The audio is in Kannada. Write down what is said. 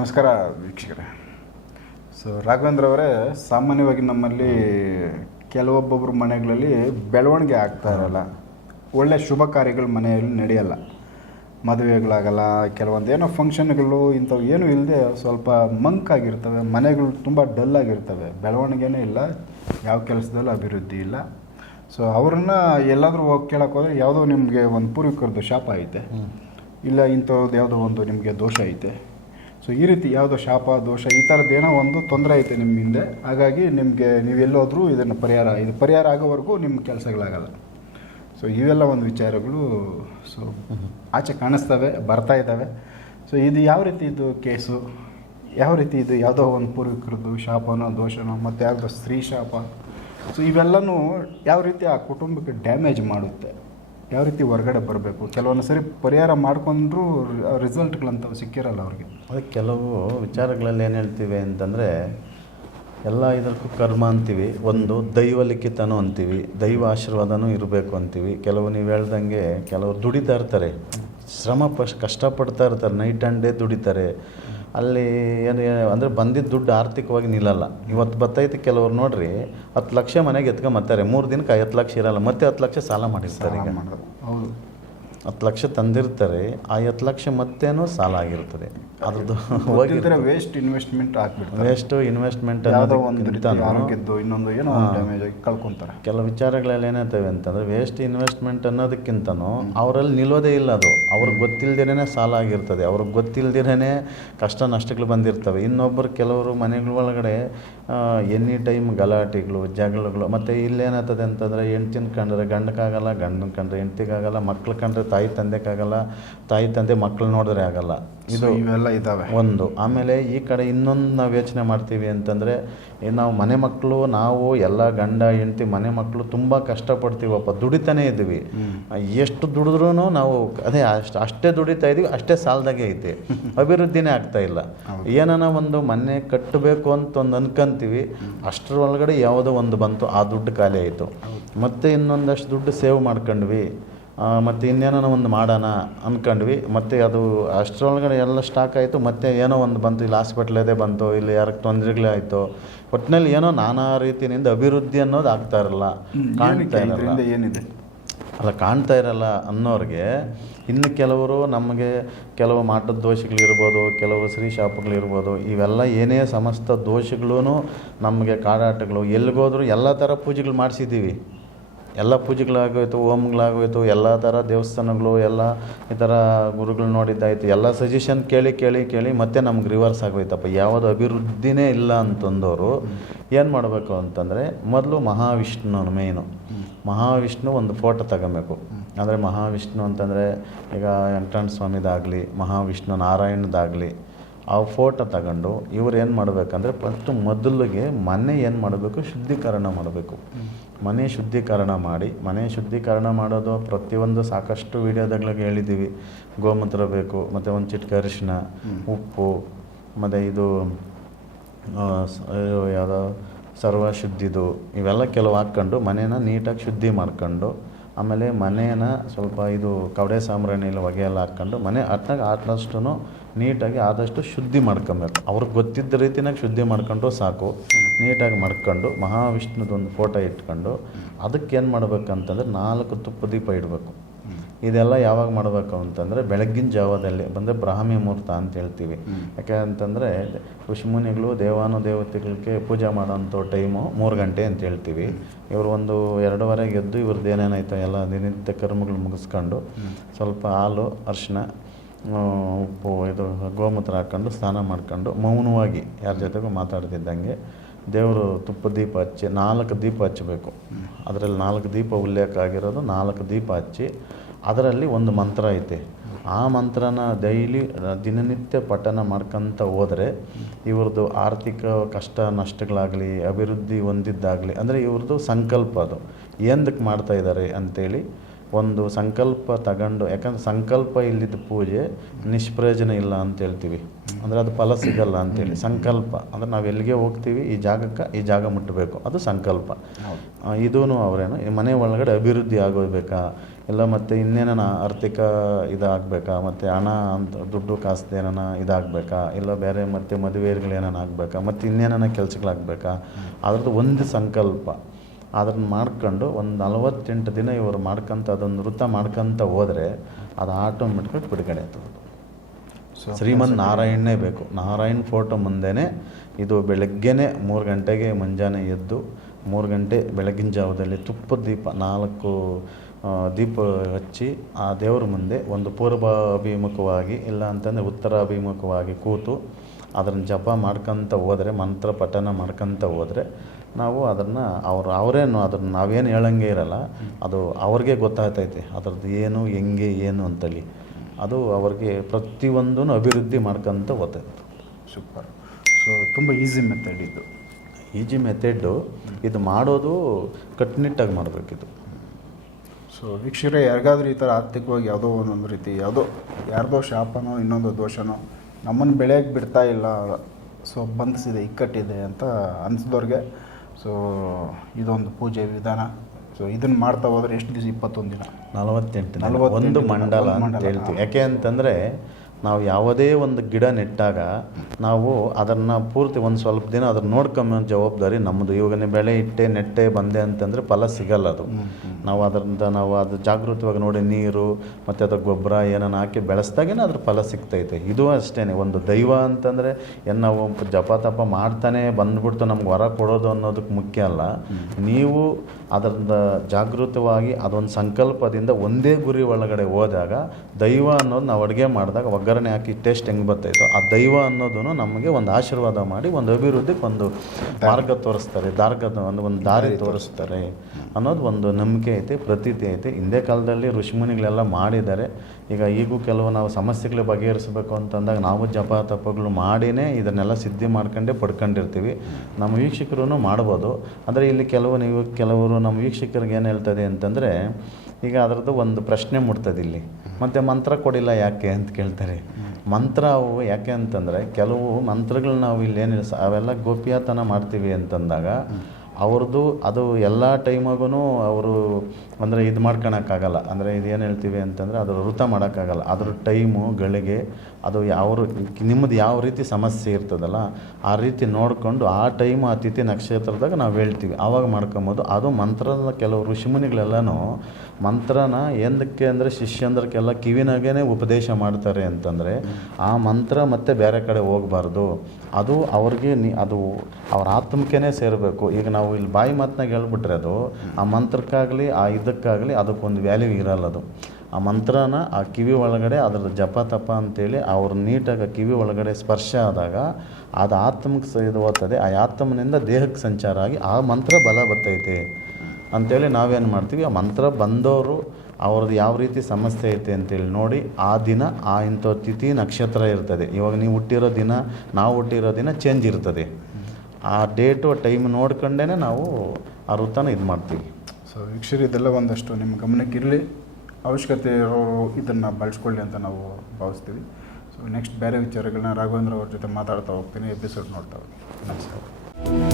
ನಮಸ್ಕಾರ ವೀಕ್ಷಕರೇ. ಸೊ ರಾಘವೇಂದ್ರ ಅವರೇ ಸಾಮಾನ್ಯವಾಗಿ ನಮ್ಮಲ್ಲಿ ಕೆಲವೊಬ್ಬೊಬ್ಬರು ಮನೆಗಳಲ್ಲಿ ಬೆಳವಣಿಗೆ ಆಗ್ತಾ ಇರಲ್ಲ. ಒಳ್ಳೆ ಶುಭ ಕಾರ್ಯಗಳು ಮನೆಯಲ್ಲಿ ನಡೆಯಲ್ಲ. ಮದುವೆಗಳಾಗಲ್ಲ ಕೆಲವೊಂದು ಏನೋ ಫಂಕ್ಷನ್ಗಳು ಇಂಥವು ಏನೂ ಇಲ್ಲದೆ ಸ್ವಲ್ಪ ಮಂಕ್ ಆಗಿರ್ತವೆ ಮನೆಗಳು ತುಂಬ ಡಲ್ ಆಗಿರ್ತವೆ. ಬೆಳವಣಿಗೆನೇ ಇಲ್ಲ ಯಾವ ಕೆಲಸದಲ್ಲೂ ಅಭಿವೃದ್ಧಿ ಇಲ್ಲ. ಸೊ ಅವ್ರನ್ನ ಎಲ್ಲಾದರೂ ಹೋಗಿ ಕೇಳಕ್ಕೆ ಹೋದರೆ ಯಾವುದೋ ನಿಮಗೆ ಒಂದು ಪೂರ್ವಿಕರದ್ದು ಶಾಪ ಐತೆ. ಇಲ್ಲ ಇಂಥದ್ದು ಯಾವುದೋ ಒಂದು ನಿಮಗೆ ದೋಷ ಐತೆ. ಸೊ ಈ ರೀತಿ ಯಾವುದೋ ಶಾಪ, ದೋಷ, ಈ ಥರದ್ದೇನೋ ಒಂದು ತೊಂದರೆ ಐತೆ ನಿಮ್ಮ ಹಿಂದೆ. ಹಾಗಾಗಿ ನಿಮಗೆ ನೀವೆಲ್ಲೋದ್ರೂ ಇದನ್ನು ಪರಿಹಾರ, ಇದು ಪರಿಹಾರ ಆಗೋವರೆಗೂ ನಿಮ್ಮ ಕೆಲಸಗಳಾಗಲ್ಲ. ಸೊ ಇವೆಲ್ಲ ಒಂದು ವಿಚಾರಗಳು, ಸೊ ಆಚೆ ಕಾಣಿಸ್ತವೆ, ಬರ್ತಾ ಇದ್ದಾವೆ. ಸೊ ಇದು ಯಾವ ರೀತಿ ಇದು ಕೇಸು? ಯಾವ ರೀತಿ ಇದು ಯಾವುದೋ ಒಂದು ಪೂರ್ವಿಕರದ್ದು ಶಾಪನೋ, ದೋಷನೋ, ಮತ್ತು ಯಾವುದೋ ಸ್ತ್ರೀ ಶಾಪ? ಸೊ ಇವೆಲ್ಲನೂ ಯಾವ ರೀತಿ ಆ ಕುಟುಂಬಕ್ಕೆ ಡ್ಯಾಮೇಜ್ ಮಾಡುತ್ತೆ? ಯಾವ ರೀತಿ ಹೊರಗಡೆ ಬರಬೇಕು? ಕೆಲವೊಂದು ಸರಿ ಪರಿಹಾರ ಮಾಡಿಕೊಂಡ್ರು ರಿಸಲ್ಟ್ಗಳಂತವು ಸಿಕ್ಕಿರಲ್ಲ ಅವ್ರಿಗೆ. ಅದಕ್ಕೆ ಕೆಲವು ವಿಚಾರಗಳಲ್ಲಿ ಏನು ಹೇಳ್ತೀವಿ ಅಂತಂದರೆ, ಎಲ್ಲ ಇದಕ್ಕೂ ಕರ್ಮ ಅಂತೀವಿ. ಒಂದು, ದೈವ ಲಿಖಿತನೂ ಅಂತೀವಿ. ದೈವ ಆಶೀರ್ವಾದನೂ ಇರಬೇಕು ಅಂತೀವಿ. ಕೆಲವು ನೀವು ಹೇಳ್ದಂಗೆ ಕೆಲವರು ದುಡಿತಾ ಇರ್ತಾರೆ. ಶ್ರಮ ಪಶ್, ಕಷ್ಟಪಡ್ತಾ ಇರ್ತಾರೆ. ನೈಟ್ ಆ್ಯಂಡ್ ಡೇ ದುಡಿತಾರೆ. ಅಲ್ಲಿ ಏನು ಅಂದರೆ ಬಂದಿದ್ದ ದುಡ್ಡು ಆರ್ಥಿಕವಾಗಿ ನಿಲ್ಲಲ್ಲ. ಇವತ್ತು ಬತ್ತೈತೆ ಕೆಲವ್ರು ನೋಡ್ರಿ ಹತ್ತು ಲಕ್ಷ ಮನೆಗೆ ಎತ್ಕೊಂಬತ್ತಾರೆ. ಮೂರು ದಿನಕ್ಕೆ ಐವತ್ತು ಲಕ್ಷ ಇರಲ್ಲ. ಮತ್ತೆ ಹತ್ತು ಲಕ್ಷ ಸಾಲ ಮಾಡಿರ್ತಾರೆ ಈಗ. ಮಾಡೋದು ಹೌದು. ಹತ್ತು ಲಕ್ಷ ತಂದಿರ್ತಾರೆ ಆ ಹತ್ತು ಲಕ್ಷ ಮತ್ತೇನೋ ಸಾಲ ಆಗಿರ್ತದೆ. ಅದ್ರದ್ದು ಹೋಗಿದ್ರೆ ವೇಸ್ಟ್ ಇನ್ವೆಸ್ಟ್ಮೆಂಟ್ ಹಾಕ್ಬಿಡ್ತಾರೆ. ವೇಸ್ಟ್ ಇನ್ವೆಸ್ಟ್ಮೆಂಟ್ ಅನ್ನೋದು ಒಂದು ರೀತಿ ಆರೋಗ್ಯದ್ದು ಇನ್ನೊಂದು ಏನೋ ಡ್ಯಾಮೇಜ್ ಆಗಿ ಕಳ್ಕೊಂತಾರೆ. ಕೆಲವು ವಿಚಾರಗಳಲ್ಲಿ ಏನಾಗ್ತವೆ ಅಂತಂದ್ರೆ ವೇಸ್ಟ್ ಇನ್ವೆಸ್ಟ್ಮೆಂಟ್ ಅನ್ನೋದಕ್ಕಿಂತನೂ ಅವರಲ್ಲಿ ನಿಲ್ಲೋದೇ ಇಲ್ಲ ಅದು. ಅವ್ರಿಗೆ ಗೊತ್ತಿಲ್ಲದೇನೆ ಸಾಲ ಆಗಿರ್ತದೆ. ಅವ್ರಿಗೆ ಗೊತ್ತಿಲ್ಲದೇನೆ ಕಷ್ಟ ನಷ್ಟಗಳು ಬಂದಿರ್ತವೆ. ಇನ್ನೊಬ್ಬರು ಕೆಲವರು ಮನೆಗಳ ಒಳಗಡೆ ಎನಿ ಟೈಮ್ ಗಲಾಟೆಗಳು ಜಗಳಗಳು ಮತ್ತು ಇಲ್ಲೇನಾಗ್ತದೆ ಅಂತಂದರೆ ಹೆಂಡ್ತಿನ ಕಂಡ್ರೆ ಗಂಡಕ್ಕಾಗಲ್ಲ ಗಂಡನ ಕಂಡ್ರೆ ಹೆಂಡ್ತಿಗಾಗಲ್ಲ ಮಕ್ಳು ಕಂಡ್ರೆ ತಾಯಿ ತಂದೆಕ್ಕಾಗಲ್ಲ ತಾಯಿ ತಂದೆ ಮಕ್ಕಳು ನೋಡಿದ್ರೆ ಆಗಲ್ಲ. ಇದು ಇವೆಲ್ಲ ಇದ್ದಾವೆ ಒಂದು. ಆಮೇಲೆ ಈ ಕಡೆ ಇನ್ನೊಂದು ನಾವು ಯೋಚನೆ ಮಾಡ್ತೀವಿ ಅಂತಂದರೆ ನಾವು ಮನೆ ಮಕ್ಕಳು ನಾವು ಎಲ್ಲ ಗಂಡ ಹೆಂಡ್ತಿ ಮನೆ ಮಕ್ಕಳು ತುಂಬ ಕಷ್ಟಪಡ್ತೀವಪ್ಪ ದುಡಿತಾನೇ ಇದ್ದೀವಿ ಎಷ್ಟು ದುಡಿದ್ರೂ ನಾವು ಅದೇ ಅಷ್ಟು ಅಷ್ಟೇ ದುಡಿತಾ ಇದ್ದೀವಿ ಅಷ್ಟೇ ಸಾಲದಾಗೆ ಐತಿ. ಅಭಿವೃದ್ಧಿನೇ ಆಗ್ತಾ ಇಲ್ಲ. ಏನನ್ನ ಒಂದು ಮನೆ ಕಟ್ಟಬೇಕು ಅಂತ ಒಂದು ಅನ್ಕೊಂತೀವಿ ಅಷ್ಟರೊಳಗಡೆ ಯಾವುದೋ ಒಂದು ಬಂತು ಆ ದುಡ್ಡು ಖಾಲಿ ಆಯಿತು. ಮತ್ತೆ ಇನ್ನೊಂದಷ್ಟು ದುಡ್ಡು ಸೇವ್ ಮಾಡ್ಕೊಂಡ್ವಿ. ಮತ್ತು ಇನ್ನೇನೋ ಒಂದು ಮಾಡೋಣ ಅಂದ್ಕೊಂಡ್ವಿ ಮತ್ತು ಅದು ಅಷ್ಟರೊಳಗಡೆ ಎಲ್ಲ ಸ್ಟಾಕ್ ಆಯಿತು. ಮತ್ತು ಏನೋ ಒಂದು ಬಂತು ಇಲ್ಲಿ ಹಾಸ್ಪಿಟ್ಲದೇ ಬಂತು ಇಲ್ಲಿ ಯಾರಿಗೆ ತೊಂದರೆಗಳೇ ಆಯಿತು. ಒಟ್ಟಿನಲ್ಲಿ ಏನೋ ನಾನಾ ರೀತಿಯಿಂದ ಅಭಿವೃದ್ಧಿ ಅನ್ನೋದು ಆಗ್ತಾ ಇರಲ್ಲ. ಕಾಣ್ತಾ ಇರಲ್ಲ. ಏನಿದೆ? ಅಲ್ಲ ಕಾಣ್ತಾ ಇರಲ್ಲ ಅನ್ನೋರಿಗೆ ಇನ್ನು ಕೆಲವರು ನಮಗೆ ಕೆಲವು ಮಾಟದ ದೋಷಗಳಿರ್ಬೋದು ಕೆಲವು ಸ್ತ್ರೀ ಶಾಪಗಳಿರ್ಬೋದು ಇವೆಲ್ಲ ಏನೇ ಸಮಸ್ತ ದೋಷಗಳೂ ನಮಗೆ ಕಾಡಾಟಗಳು ಎಲ್ಲಿಗೋದ್ರೂ ಎಲ್ಲ ಥರ ಪೂಜೆಗಳು ಮಾಡಿಸಿದ್ದೀವಿ. ಎಲ್ಲ ಪೂಜೆಗಳಾಗೋಯ್ತು, ಹೋಮಗಳಾಗೋಯ್ತು, ಎಲ್ಲ ಥರ ದೇವಸ್ಥಾನಗಳು, ಎಲ್ಲ ಈ ಥರ ಗುರುಗಳು ನೋಡಿದ್ದಾಯಿತು, ಎಲ್ಲ ಸಜೆಷನ್ ಕೇಳಿ ಕೇಳಿ ಕೇಳಿ ಮತ್ತೆ ನಮ್ಗೆ ರಿವರ್ಸ್ ಆಗೋಯ್ತಪ್ಪ. ಯಾವುದು ಅಭಿವೃದ್ಧಿನೇ ಇಲ್ಲ ಅಂತಂದವರು ಏನು ಮಾಡಬೇಕು ಅಂತಂದರೆ ಮೊದಲು ಮಹಾವಿಷ್ಣು ಮೇಯ್ನು ಮಹಾವಿಷ್ಣು ಒಂದು ಫೋಟೋ ತಗೋಬೇಕು. ಅಂದರೆ ಮಹಾವಿಷ್ಣು ಅಂತಂದರೆ ಈಗ ವೆಂಕಟರಮಣ ಸ್ವಾಮಿದಾಗಲಿ ಮಹಾವಿಷ್ಣು ನಾರಾಯಣದಾಗಲಿ ಆ ಫೋಟೋ ತಗೊಂಡು ಇವ್ರು ಏನು ಮಾಡಬೇಕಂದ್ರೆ ಫಸ್ಟು ಮೊದಲಿಗೆ ಮನೆ ಏನು ಮಾಡಬೇಕು? ಶುದ್ಧೀಕರಣ ಮಾಡಬೇಕು. ಮನೆ ಶುದ್ಧೀಕರಣ ಮಾಡಿ. ಮನೆ ಶುದ್ಧೀಕರಣ ಮಾಡೋದು ಪ್ರತಿಯೊಂದು ಸಾಕಷ್ಟು ವೀಡಿಯೋದಾಗ್ಲಾಗ ಹೇಳಿದ್ದೀವಿ ಗೋಮೂತ್ರ ಬೇಕು, ಮತ್ತು ಒಂದು ಚಿಟಿಕೆ ಅರಿಶಿನ ಉಪ್ಪು, ಮತ್ತು ಇದು ಯಾವುದೋ ಸರ್ವ ಶುದ್ಧಿದು ಇವೆಲ್ಲ ಕೆಲವು ಹಾಕ್ಕೊಂಡು ಮನೇನ ನೀಟಾಗಿ ಶುದ್ಧಿ ಮಾಡ್ಕೊಂಡು ಆಮೇಲೆ ಮನೇನ ಸ್ವಲ್ಪ ಇದು ಕವಡೆ ಸಾಂಬ್ರಾಣಿಯಲ್ಲಿ ಹೊಗೆ ಎಲ್ಲ ಹಾಕ್ಕೊಂಡು ಮನೆ ಅಟ್ನಾಗ ಆದಷ್ಟು ನೀಟಾಗಿ ಆದಷ್ಟು ಶುದ್ಧಿ ಮಾಡ್ಕೊಬೇಕು. ಅವ್ರಿಗೆ ಗೊತ್ತಿದ್ದ ರೀತಿನಾಗ ಶುದ್ಧಿ ಮಾಡ್ಕೊಂಡು ಸಾಕು. ನೀಟಾಗಿ ಮಾಡ್ಕೊಂಡು ಮಹಾವಿಷ್ಣುದೊಂದು ಫೋಟೋ ಇಟ್ಕೊಂಡು ಅದಕ್ಕೆ ಏನು ಮಾಡ್ಬೇಕಂತಂದ್ರೆ ನಾಲ್ಕು ತುಪ್ಪ ದೀಪ ಇಡಬೇಕು. ಇದೆಲ್ಲ ಯಾವಾಗ ಮಾಡಬೇಕು ಅಂತಂದರೆ ಬೆಳಗ್ಗಿನ ಜಾವದಲ್ಲಿ, ಬಂದರೆ ಬ್ರಾಹ್ಮಿ ಮುಹೂರ್ತ ಅಂತ ಹೇಳ್ತೀವಿ. ಯಾಕೆ ಅಂತಂದರೆ ಋಷಿಮುನಿಗಳು ದೇವಾನು ದೇವತೆಗಳಿಗೆ ಪೂಜೆ ಮಾಡೋಂಥ ಟೈಮು ಮೂರು ಗಂಟೆ ಅಂತ ಹೇಳ್ತೀವಿ. ಇವರು ಒಂದು ಎರಡೂವರೆಗೆ ಎದ್ದು ಇವ್ರದ್ದು ಏನೇನಾಯ್ತು ಎಲ್ಲ ದಿನನಿತ್ಯ ಕರ್ಮಗಳು ಮುಗಿಸ್ಕೊಂಡು ಸ್ವಲ್ಪ ಹಾಲು ಅರಿಶಿನ ಉಪ್ಪು ಇದು ಗೋಮೂತ್ರ ಹಾಕ್ಕೊಂಡು ಸ್ನಾನ ಮಾಡ್ಕೊಂಡು ಮೌನವಾಗಿ ಯಾರ ಜೊತೆಗೂ ಮಾತಾಡ್ತಿದ್ದಂಗೆ ದೇವರು ತುಪ್ಪ ದೀಪ ಹಚ್ಚಿ ನಾಲ್ಕು ದೀಪ ಹಚ್ಚಬೇಕು. ಅದರಲ್ಲಿ ನಾಲ್ಕು ದೀಪ ಉಲ್ಲೇಖ ಆಗಿರೋದು ನಾಲ್ಕು ದೀಪ ಹಚ್ಚಿ ಅದರಲ್ಲಿ ಒಂದು ಮಂತ್ರ ಐತೆ. ಆ ಮಂತ್ರನ ಡೈಲಿ ದಿನನಿತ್ಯ ಪಠನ ಮಾಡ್ಕೊತ ಹೋದರೆ ಇವ್ರದ್ದು ಆರ್ಥಿಕ ಕಷ್ಟ ನಷ್ಟಗಳಾಗಲಿ, ಅಭಿವೃದ್ಧಿ ಹೊಂದಿದ್ದಾಗಲಿ, ಅಂದರೆ ಇವ್ರದ್ದು ಸಂಕಲ್ಪ ಅದು. ಎಂದಕ್ಕೆ ಮಾಡ್ತಾ ಇದ್ದಾರೆ ಅಂತೇಳಿ ಒಂದು ಸಂಕಲ್ಪ ತಗೊಂಡು ಯಾಕಂದ್ರೆ ಸಂಕಲ್ಪ ಇಲ್ಲಿದ್ದ ಪೂಜೆ ನಿಷ್ಪ್ರಯೋಜನ ಇಲ್ಲ ಅಂತ ಹೇಳ್ತೀವಿ. ಅಂದರೆ ಅದು ಫಲ ಸಿಗಲ್ಲ ಅಂತೇಳಿ ಸಂಕಲ್ಪ ಅಂದರೆ ನಾವು ಎಲ್ಲಿಗೆ ಹೋಗ್ತೀವಿ? ಈ ಜಾಗಕ್ಕೆ ಈ ಜಾಗ ಮುಟ್ಟಬೇಕು. ಅದು ಸಂಕಲ್ಪ. ಇದೂ ಅವರೇನು ಈ ಮನೆ ಒಳಗಡೆ ಅಭಿವೃದ್ಧಿ ಆಗೋಗ್ಬೇಕಾ ಇಲ್ಲ ಮತ್ತು ಇನ್ನೇನ ಆರ್ಥಿಕ ಇದಾಗಬೇಕಾ? ಮತ್ತು ಹಣ ಅಂತ ದುಡ್ಡು ಕಾಸ್ತು ಏನಾನ ಇದಾಗಬೇಕಾ? ಇಲ್ಲ ಬೇರೆ ಮತ್ತು ಮದುವೆಗಳು ಏನಾನ ಆಗಬೇಕಾ? ಮತ್ತು ಇನ್ನೇನನ ಕೆಲಸಗಳಾಗಬೇಕಾ? ಅದ್ರದ್ದು ಒಂದು ಸಂಕಲ್ಪ. ಅದನ್ನು ಮಾಡ್ಕೊಂಡು ಒಂದು ನಲವತ್ತೆಂಟು ದಿನ ಇವರು ಮಾಡ್ಕೊಂತ ಅದೊಂದು ನೃತ್ಯ ಮಾಡ್ಕೊಂತ ಹೋದರೆ ಅದು ಆಟೋಮೆಟಿಕ್ ಬಿಡುಗಡೆ ಆಗ್ತದೆ. ಸೊ ಶ್ರೀಮನ್ ನಾರಾಯಣನೇ ಬೇಕು. ನಾರಾಯಣ ಫೋಟೋ ಮುಂದೆನೇ ಇದು ಬೆಳಗ್ಗೆನೇ ಮೂರು ಗಂಟೆಗೆ ಮುಂಜಾನೆ ಎದ್ದು ಮೂರು ಗಂಟೆ ಬೆಳಗಿನ ಜಾವದಲ್ಲಿ ತುಪ್ಪದ ದೀಪ ನಾಲ್ಕು ದೀಪ ಹಚ್ಚಿ ಆ ದೇವ್ರ ಮುಂದೆ ಒಂದು ಪೂರ್ವ ಅಭಿಮುಖವಾಗಿ ಇಲ್ಲ ಅಂತಂದರೆ ಉತ್ತರ ಅಭಿಮುಖವಾಗಿ ಕೂತು ಅದನ್ನು ಜಪ ಮಾಡ್ಕೊತ ಹೋದರೆ ಮಂತ್ರ ಪಠನ ಮಾಡ್ಕೊತ ಹೋದರೆ ನಾವು ಅದನ್ನು ಅವ್ರು ಅವರೇನು ಅದನ್ನು ನಾವೇನು ಹೇಳಂಗೆ ಇರಲ್ಲ. ಅದು ಅವ್ರಿಗೆ ಗೊತ್ತಾಗ್ತೈತೆ. ಅದ್ರದ್ದು ಏನು ಹೆಂಗೆ ಏನು ಅಂತಲ್ಲಿ ಅದು ಅವ್ರಿಗೆ ಪ್ರತಿಯೊಂದೂ ಅಭಿವೃದ್ಧಿ ಮಾಡ್ಕೊಂತ ಹೋಗ್ತೈತೆ ಸೂಪರ್. ಸೊ ತುಂಬ ಈಸಿ ಮೆಥಡ್ ಇದು. ಈಜಿ ಮೆಥೆಡ್ಡು ಇದು ಮಾಡೋದು ಕಟ್ಟುನಿಟ್ಟಾಗಿ ಮಾಡಬೇಕಿದು. ಸೊ ವೀಕ್ಷಕರೇ ಯಾರಿಗಾದ್ರೂ ಈ ಥರ ಆರ್ಥಿಕವಾಗಿ ಯಾವುದೋ ಒಂದೊಂದು ರೀತಿ ಯಾವುದೋ ಯಾರ್ದೋ ಶಾಪನೋ ಇನ್ನೊಂದು ದೋಷನೋ ನಮ್ಮನ್ನು ಬೆಳೆಯೋಕ್ಕೆ ಬಿಡ್ತಾ ಇಲ್ಲ. ಸೊ ಬಂಧಿಸಿದೆ ಇಕ್ಕಟ್ಟಿದೆ ಅಂತ ಅನಿಸಿದವ್ರಿಗೆ ಸೊ ಇದೊಂದು ಪೂಜೆ ವಿಧಾನ. ಸೊ ಇದನ್ನು ಮಾಡ್ತಾ ಹೋದ್ರೆ ಎಷ್ಟು ದಿವಸ? ಇಪ್ಪತ್ತೊಂದು ದಿನ. ನಲವತ್ತೆಂಟು ದಿನ. ಒಂದು ಮಂಡಲ ಅಂತ ಹೇಳ್ತೀವಿ. ಯಾಕೆ ಅಂತಂದರೆ ನಾವು ಯಾವುದೇ ಒಂದು ಗಿಡ ನೆಟ್ಟಾಗ ನಾವು ಅದನ್ನು ಪೂರ್ತಿ ಒಂದು ಸ್ವಲ್ಪ ದಿನ ಅದನ್ನು ನೋಡ್ಕೊಂಬ ಜವಾಬ್ದಾರಿ ನಮ್ಮದು ಇವಾಗ ನೀವು ಬೆಳೆ ಇಟ್ಟೆ ನೆಟ್ಟೆ ಬಂದೆ ಅಂತಂದರೆ ಫಲ ಸಿಗಲ್ಲ ಅದು. ನಾವು ಅದರಿಂದ ನಾವು ಅದು ಜಾಗೃತವಾಗಿ ನೋಡಿ ನೀರು ಮತ್ತು ಅದಕ್ಕೆ ಗೊಬ್ಬರ ಏನನ್ನ ಹಾಕಿ ಬೆಳೆಸ್ದಾಗೇನೆ ಅದ್ರ ಫಲ ಸಿಗ್ತೈತೆ. ಇದು ಅಷ್ಟೇ ಒಂದು ದೈವ ಅಂತಂದರೆ ಏನು ನಾವು ಜಪ ತಪ ಮಾಡ್ತಾನೆ ಬಂದ್ಬಿಡ್ತು ನಮ್ಗೆ ವರ ಕೊಡೋದು ಅನ್ನೋದಕ್ಕೆ ಮುಖ್ಯ ಅಲ್ಲ. ನೀವು ಅದರಿಂದ ಜಾಗೃತವಾಗಿ ಅದೊಂದು ಸಂಕಲ್ಪದಿಂದ ಒಂದೇ ಗುರಿ ಒಳಗಡೆ ಹೋದಾಗ ದೈವ ಅನ್ನೋದು ನಾವು ಅಡುಗೆ ಮಾಡಿದಾಗ ಒಗ್ಗರಣೆ ಹಾಕಿ ಟೇಸ್ಟ್ ಹೆಂಗೆ ಬರ್ತಾಯಿತ್ತು ಆ ದೈವ ಅನ್ನೋದನ್ನು ನಮಗೆ ಒಂದು ಆಶೀರ್ವಾದ ಮಾಡಿ ಒಂದು ಅಭಿವೃದ್ಧಿಗೆ ಒಂದು ಮಾರ್ಗ ತೋರಿಸ್ತಾರೆ ದಾರ್ಗದ ಒಂದು ಒಂದು ದಾರಿ ತೋರಿಸ್ತಾರೆ. ಅನ್ನೋದು ಒಂದು ನಂಬಿಕೆ ಐತೆ ಪ್ರತೀತಿ ಐತೆ. ಹಿಂದೆ ಕಾಲದಲ್ಲಿ ಋಷಿಮುನಿಗಳೆಲ್ಲ ಮಾಡಿದ್ದಾರೆ. ಈಗ ಈಗೂ ಕೆಲವು ನಾವು ಸಮಸ್ಯೆಗಳು ಬಗೆಹರಿಸಬೇಕು ಅಂತಂದಾಗ ನಾವು ಜಪ ತಪಗಳು ಮಾಡಿನೇ ಇದನ್ನೆಲ್ಲ ಸಿದ್ಧಿ ಮಾಡ್ಕೊಂಡೇ ಪಡ್ಕೊಂಡಿರ್ತೀವಿ. ನಮ್ಮ ವೀಕ್ಷಕರು ಮಾಡ್ಬೋದು. ಅಂದರೆ ಇಲ್ಲಿ ಕೆಲವು ನೀವು ಕೆಲವರು ನಮ್ಮ ವೀಕ್ಷಕರಿಗೆ ಏನು ಹೇಳ್ತದೆ ಅಂತಂದರೆ ಈಗ ಅದರದ್ದು ಒಂದು ಪ್ರಶ್ನೆ ಮುಟ್ತದೆ ಇಲ್ಲಿ. ಮತ್ತು ಮಂತ್ರ ಕೊಡಿಲ್ಲ ಯಾಕೆ ಅಂತ ಕೇಳ್ತಾರೆ. ಮಂತ್ರ ಅವು ಯಾಕೆ ಅಂತಂದರೆ ಕೆಲವು ಮಂತ್ರಗಳು ನಾವು ಇಲ್ಲಿ. ಏನು ಅವೆಲ್ಲ ಗೋಪ್ಯತನ ಮಾಡ್ತೀವಿ ಅಂತಂದಾಗ ಅವ್ರದ್ದು ಅದು ಎಲ್ಲ ಟೈಮಾಗೂ ಅವರು ಅಂದರೆ ಇದು ಮಾಡ್ಕೊಳಕ್ಕಾಗಲ್ಲ ಅಂದರೆ ಏನು ಹೇಳ್ತೀವಿ ಅಂತಂದರೆ ಅದರ ವೃತ ಮಾಡೋಕ್ಕಾಗಲ್ಲ. ಅದ್ರ ಟೈಮು, ಗಳಿಗೆ ಅದು ಯಾವ ನಿಮ್ಮದು ಯಾವ ರೀತಿ ಸಮಸ್ಯೆ ಇರ್ತದಲ್ಲ, ಆ ರೀತಿ ನೋಡಿಕೊಂಡು ಆ ಟೈಮ್ ಆ ತಿಥಿ ನಕ್ಷತ್ರದಾಗ ನಾವು ಹೇಳ್ತೀವಿ. ಆವಾಗ ಮಾಡ್ಕೊಬೋದು. ಅದು ಮಂತ್ರದ ಕೆಲವು ಋಷಿಮುನಿಗಳೆಲ್ಲನೂ ಮಂತ್ರನ ಎಂದಕ್ಕೆ ಅಂದರೆ ಶಿಷ್ಯಂದ್ರಕ್ಕೆಲ್ಲ ಕಿವಿನಾಗೇ ಉಪದೇಶ ಮಾಡ್ತಾರೆ ಅಂತಂದರೆ ಆ ಮಂತ್ರ ಮತ್ತೆ ಬೇರೆ ಕಡೆ ಹೋಗಬಾರ್ದು. ಅದು ಅವ್ರಿಗೆ ನಿ, ಅದು ಅವ್ರ ಆತ್ಮಕ್ಕೇ ಸೇರಬೇಕು. ಈಗ ನಾವು ಇಲ್ಲಿ ಬಾಯಿ ಮಾತನಾಗ ಹೇಳ್ಬಿಟ್ರೆ ಅದು, ಆ ಮಂತ್ರಕ್ಕಾಗಲಿ, ಆ ಇದಕ್ಕಾಗಲಿ ಅದಕ್ಕೊಂದು ವ್ಯಾಲ್ಯೂ ಇರಲ್ಲ ಅದು. ಆ ಮಂತ್ರನ ಆ ಕಿವಿ ಒಳಗಡೆ ಅದರ ಜಪ ತಪ ಅಂತೇಳಿ ಅವ್ರ ನೀಟಾಗಿ ಕಿವಿ ಒಳಗಡೆ ಸ್ಪರ್ಶ ಆದಾಗ ಅದು ಆತ್ಮಕ್ಕೆ ಸ ಇದು ಹೋಗ್ತದೆ. ಆ ಆತ್ಮನಿಂದ ದೇಹಕ್ಕೆ ಸಂಚಾರ ಆಗಿ ಆ ಮಂತ್ರ ಬಲ ಬರ್ತೈತೆ. ಅಂಥೇಳಿ ನಾವೇನು ಮಾಡ್ತೀವಿ? ಆ ಮಂತ್ರ ಬಂದವರು ಅವ್ರದ್ದು ಯಾವ ರೀತಿ ಸಮಸ್ಯೆ ಐತೆ ಅಂತೇಳಿ ನೋಡಿ ಆ ದಿನ ಆ ಇಂಥ ತಿಥಿ ನಕ್ಷತ್ರ ಇರ್ತದೆ. ಇವಾಗ ನೀವು ಹುಟ್ಟಿರೋ ದಿನ, ನಾವು ಹುಟ್ಟಿರೋ ದಿನ ಚೇಂಜ್ ಇರ್ತದೆ. ಆ ಡೇಟು ಟೈಮ್ ನೋಡ್ಕೊಂಡೇ ನಾವು ಆ ವೃತ್ತನ ಇದು ಮಾಡ್ತೀವಿ ಸೊ ವೀಕ್ಷರು ಇದೆಲ್ಲ ಒಂದಷ್ಟು ನಿಮ್ಮ ಗಮನಕ್ಕಿರಲಿ ಅವಶ್ಯಕತೆ ಇದನ್ನು ಬಳಸ್ಕೊಳ್ಳಿ ಅಂತ ನಾವು ಭಾವಿಸ್ತೀವಿ. ಸೊ ನೆಕ್ಸ್ಟ್ ಬೇರೆ ವಿಚಾರಗಳನ್ನ ರಾಘವೇಂದ್ರ ಅವ್ರ ಜೊತೆ ಮಾತಾಡ್ತಾ ಹೋಗ್ತೀನಿ ಎಪಿಸೋಡ್ ನೋಡ್ತಾ ಹೋಗಿ ನಮಸ್ಕಾರ.